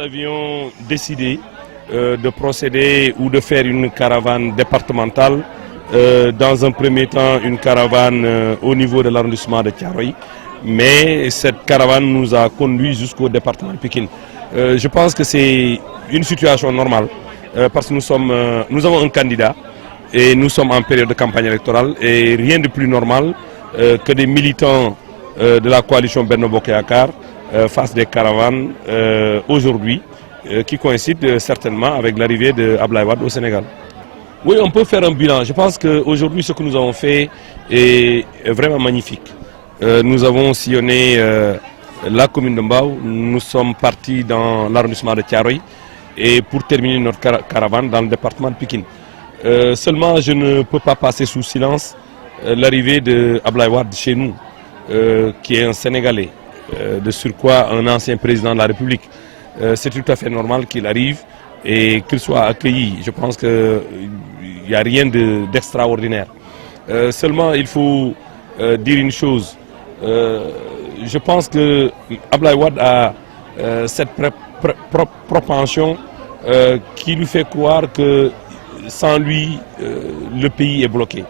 avions décidé de procéder ou de faire une caravane départementale. Dans un premier temps, une caravane au niveau de l'arrondissement de Thiaroye. Mais cette caravane nous a conduit jusqu'au département de Pikine. Je pense que c'est une situation normale parce que nous avons un candidat et nous sommes en période de campagne électorale et rien de plus normal que des militants de la coalition Benno Bokk Yakaar fassent des caravanes aujourd'hui qui coïncident certainement avec l'arrivée de Abdoulaye Wade au Sénégal. Oui, on peut faire un bilan. Je pense qu'aujourd'hui, ce que nous avons fait est vraiment magnifique. Nous avons sillonné la commune de Mbao, nous sommes partis dans l'arrondissement de Thiaroye et pour terminer notre caravane dans le département de Pikine. Seulement, je ne peux pas passer sous silence l'arrivée de Abdoulaye Wade chez nous, qui est un Sénégalais, de surcroît un ancien président de la République. C'est tout à fait normal qu'il arrive et qu'il soit accueilli. Je pense qu'il n'y a rien d'extraordinaire. Seulement, il faut dire une chose. Je pense que Abdoulaye Wade a cette propension qui lui fait croire que sans lui, le pays est bloqué.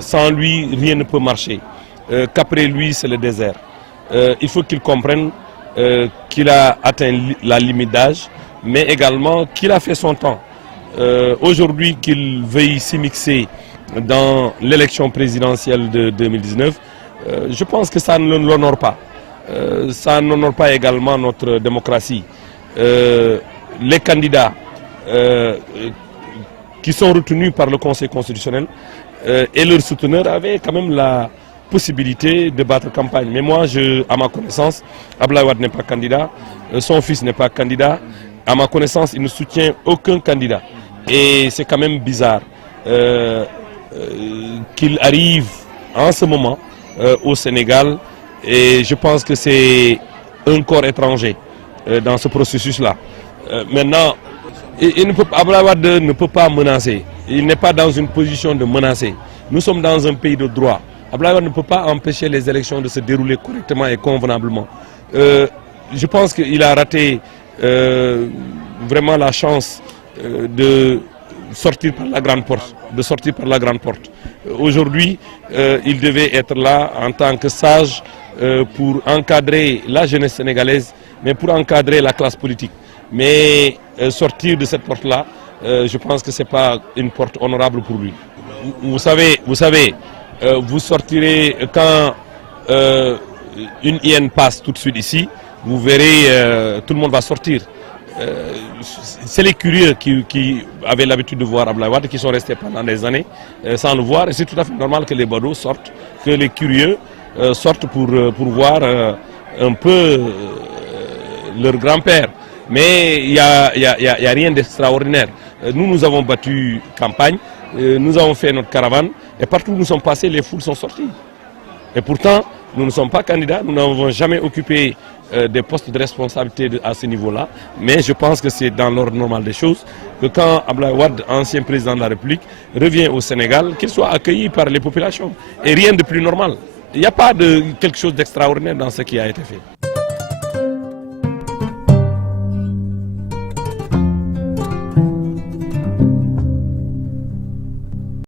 Sans lui, rien ne peut marcher. Qu'après lui, c'est le désert. Il faut qu'il comprenne qu'il a atteint la limite d'âge, mais également qu'il a fait son temps. Aujourd'hui, qu'il veuille s'immiscer dans l'élection présidentielle de 2019, je pense que ça ne l'honore pas. Ça n'honore pas également notre démocratie. Les candidats qui sont retenus par le Conseil constitutionnel et leurs souteneurs avaient quand même la possibilité de battre campagne. Mais moi, à ma connaissance, Abdoulaye Wade n'est pas candidat, son fils n'est pas candidat. À ma connaissance, il ne soutient aucun candidat. Et c'est quand même bizarre qu'il arrive en ce moment au Sénégal. Et je pense que c'est un corps étranger dans ce processus-là. Maintenant, Abdoulaye Wade ne peut pas menacer. Il n'est pas dans une position de menacer. Nous sommes dans un pays de droit. Abdoulaye Wade ne peut pas empêcher les élections de se dérouler correctement et convenablement. Je pense qu'il a raté vraiment la chance de sortir par la grande porte. Aujourd'hui, il devait être là en tant que sage pour encadrer la jeunesse sénégalaise, mais pour encadrer la classe politique. Mais sortir de cette porte-là, je pense que ce n'est pas une porte honorable pour lui. Vous savez, vous sortirez quand une hyène passe tout de suite ici, vous verrez, tout le monde va sortir. C'est les curieux qui avaient l'habitude de voir Abdoulaye Wade, qui sont restés pendant des années sans le voir. Et c'est tout à fait normal que les badauds sortent, que les curieux sortent pour voir un peu leur grand-père. Mais il n'y a rien d'extraordinaire. Nous avons battu campagne, nous avons fait notre caravane, et partout où nous sommes passés, les foules sont sorties. Et pourtant, nous ne sommes pas candidats, nous n'avons jamais occupé des postes de responsabilité à ce niveau-là. Mais je pense que c'est dans l'ordre normal des choses que quand Abdoulaye Wade, ancien président de la République, revient au Sénégal, qu'il soit accueilli par les populations. Et rien de plus normal. Il n'y a pas de quelque chose d'extraordinaire dans ce qui a été fait.